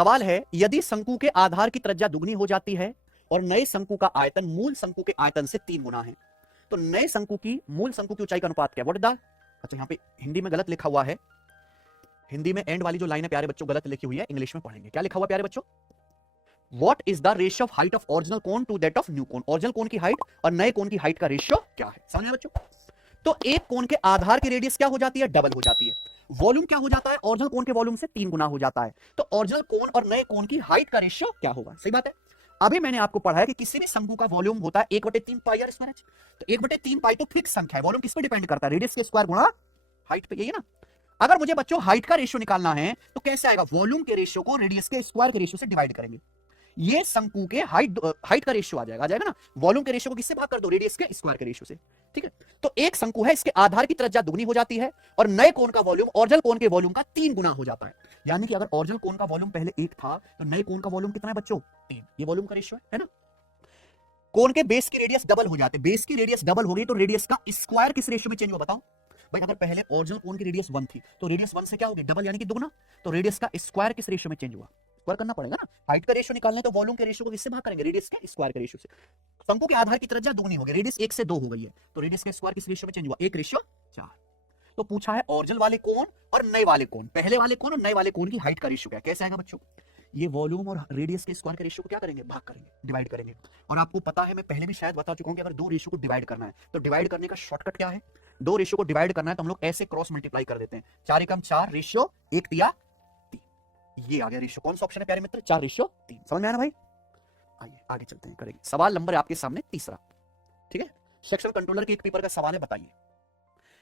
सवाल है, यदि शंकु के आधार की त्रिज्या दुगनी हो जाती है और नए शंकु का आयतन मूल शंकु के आयतन से 3 गुना है, तो नए शंकु की मूल शंकु की ऊंचाई का अनुपात क्या? व्हाट इज द, अच्छा यहाँ पे हिंदी में गलत लिखा हुआ है, हिंदी में एंड वाली जो लाइन है प्यारे बच्चों गलत लिखी हुई है, इंग्लिश में पढ़ेंगे। क्या लिखा हुआ प्यारे बच्चों? What is the ratio of height of original cone to that of new cone? Original cone की हाइट और नए कोन की हाइट का रेशियो क्या है? समझ आया बच्चों? तो एक कोन के आधार की रेडियस क्या हो जाती है? डबल हो जाती है। वॉल्यूम क्या हो जाता है? ओरिजिनल कोन के वॉल्यूम से 3 गुना हो जाता है। तो ओरिजिनल कोन और नए कोन की हाइट का रेशियो क्या होगा? सही बात है। अभी मैंने आपको पढ़ा है कि किसी भी शंकु का वॉल्यूम होता है 1/3 पाई आर स्क्वायर एच। तो 1/3 पाई तो फिक्स संख्या है, वॉल्यूम किस पे डिपेंड करता है? रेडियस के स्क्वायर गुणा हाइट पे, यही है ना। अगर मुझे बच्चों हाइट का रेशियो निकालना है तो कैसे आएगा? वॉल्यूम के रेशियो को रेडियस के स्क्वायर के रेशियो से डिवाइड करेंगे। ये शंकु के हाइट का रेशियो आ जाएगा ना। वॉल्यूम के रेशियो को किससे भाग कर दो? रेडियस के स्क्वायर के रेशियो से। ठीक है, तो एक शंकु है, इसके आधार की त्रिज्या दुगनी हो जाती है और नए कोण का वॉल्यूम ओरिजिनल कोण के वॉल्यूम का 3 गुना हो जाता है। यानी कि अगर ओरिजिनल कोण का वॉल्यूम पहले 1 था तो नए कोण का वॉल्यूम कितना है बच्चों? 3। ये वॉल्यूम का रेशियो है ना। कोण के बेस की रेडियस डबल हो जाते, बेस की रेडियस डबल हो गई तो रेडियस का स्क्वायर किस रेशियो में चेंज हुआ बताओ भाई? अगर पहले ओरिजिनल कोण की रेडियस 1 थी तो रेडियस 1 से क्या हो गई? डबल यानी कि दुगना। तो रेडियस का स्क्वायर किस रेशियो में चेंज हुआ? स्क्वायर करना पड़ेगा ना। हाइट का रेशियो निकालना है तो वॉल्यूम के रेशियो को किससे भाग करेंगे? रेडियस के स्क्वायर के रेशियो से। शंकु के आधार की त्रिज्या दुगनी हो गई, रेडियस 1 से 2 हो गई है, तो रेडियस का स्क्वायर किस रेशियो में चेंज हुआ? 1:4। तो पूछा है ओरिजिनल वाले कोण और नए वाले कोण, पहले वाले कोण और नए वाले कोण की हाइट का रेशियो क्या? कैसे आएगा बच्चों? ये वॉल्यूम और रेडियस के स्क्वायर के रेशियो को क्या करेंगे? भाग करेंगे, डिवाइड करेंगे। और आपको पता है, मैं पहले भी शायद बता चुका हूं कि अगर दो रेशियो को डिवाइड करना है तो डिवाइड करने का शॉर्टकट क्या है? दो रेशियो को डिवाइड करना है तो हम लोग ऐसे क्रॉस मल्टीप्लाई कर देते हैं। 4 एकम 4 रेशियो 1:3। ये आ गया रेशियो। कौन सा ऑप्शन है प्यारे मित्र? 4:3। समझ में आया ना भाई? आइए आगे चलते हैं, करेंगे। सवाल नंबर है आपके सामने तीसरा। ठीक है, सेक्शन कंट्रोलर के एक पेपर का सवाल है, बताइए।